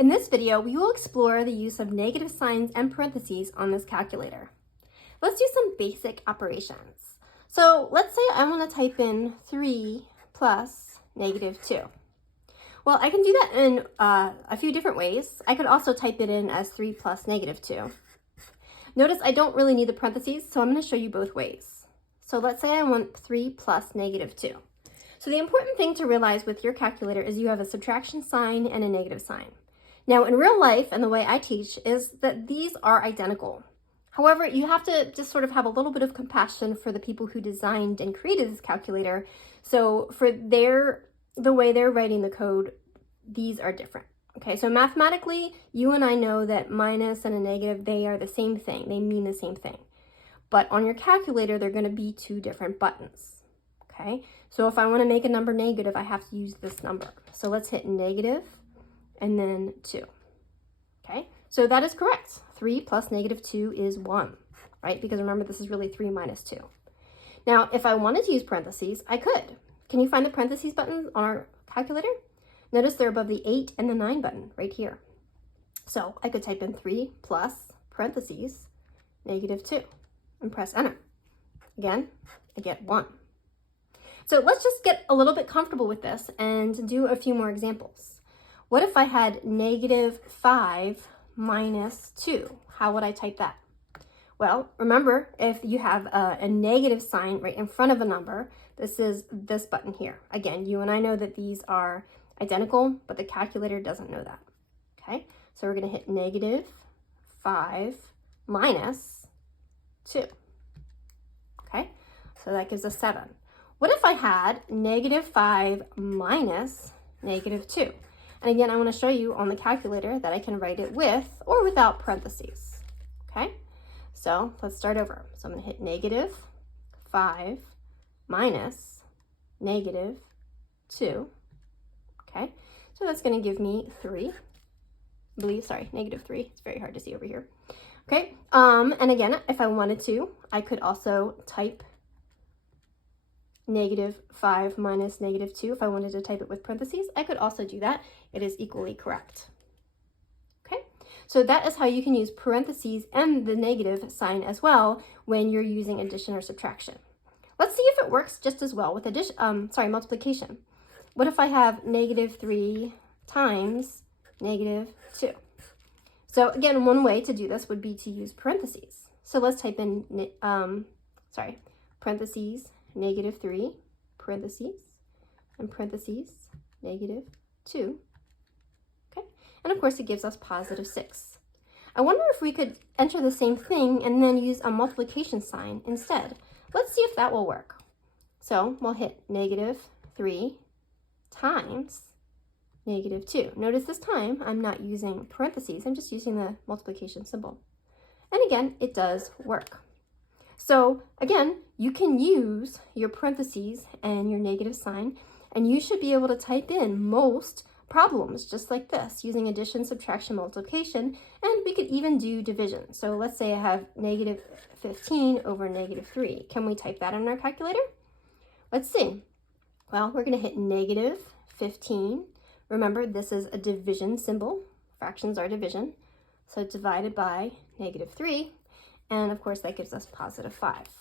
In this video, we will explore the use of negative signs and parentheses on this calculator. Let's do some basic operations. So let's say I want to type in 3 plus negative 2. Well, I can do that in a few different ways. I could also type it in as 3 plus negative 2. Notice I don't really need the parentheses, so I'm going to show you both ways. So let's say I want 3 plus negative 2. So the important thing to realize with your calculator is you have a subtraction sign and a negative sign. Now, in real life, and the way I teach, is that these are identical. However, you have to just sort of have a little bit of compassion for the people who designed and created this calculator. So for the way they're writing the code, these are different. Okay, so mathematically, you and I know that minus and a negative, they are the same thing. They mean the same thing. But on your calculator, they're going to be two different buttons. Okay, so if I want to make a number negative, I have to use this number. So let's hit negative and then 2. Okay, so that is correct. 3 plus negative 2 is 1, right? Because remember, this is really 3 minus 2. Now, if I wanted to use parentheses, I could. Can you find the parentheses button on our calculator? Notice they're above the 8 and the 9 button right here. So I could type in 3 plus parentheses negative 2 and press enter. Again, I get 1. So let's just get a little bit comfortable with this and do a few more examples. What if I had negative 5 minus 2? How would I type that? Well, remember, if you have a negative sign right in front of a number, this is this button here. Again, you and I know that these are identical, but the calculator doesn't know that. Okay, so we're going to hit negative 5 minus 2. Okay, so that gives us 7. What if I had negative 5 minus negative 2? And again, I want to show you on the calculator that I can write it with or without parentheses. Okay, so let's start over. So I'm going to hit negative 5 minus negative 2. Okay, so that's going to give me 3. Negative 3. It's very hard to see over here. Okay, and again, if I wanted to, I could also type negative 5 minus negative 2. If I wanted to type it with parentheses, I could also do that. It is equally correct. Okay, so that is how you can use parentheses and the negative sign as well when you're using addition or subtraction. Let's see if it works just as well with multiplication. What if I have negative 3 times negative 2? So again, one way to do this would be to use parentheses. So let's type in, parentheses, negative 3, parentheses, and parentheses, negative 2. Okay, and of course it gives us positive 6. I wonder if we could enter the same thing and then use a multiplication sign instead. Let's see if that will work. So we'll hit negative 3 times negative 2. Notice this time I'm not using parentheses, I'm just using the multiplication symbol. And again, it does work. So again, you can use your parentheses and your negative sign, and you should be able to type in most problems just like this using addition, subtraction, multiplication, and we could even do division. So let's say I have negative 15 over negative 3. Can we type that in our calculator? Let's see. Well, we're going to hit negative 15. Remember, this is a division symbol. Fractions are division. So divided by negative 3. And of course, that gives us positive 5.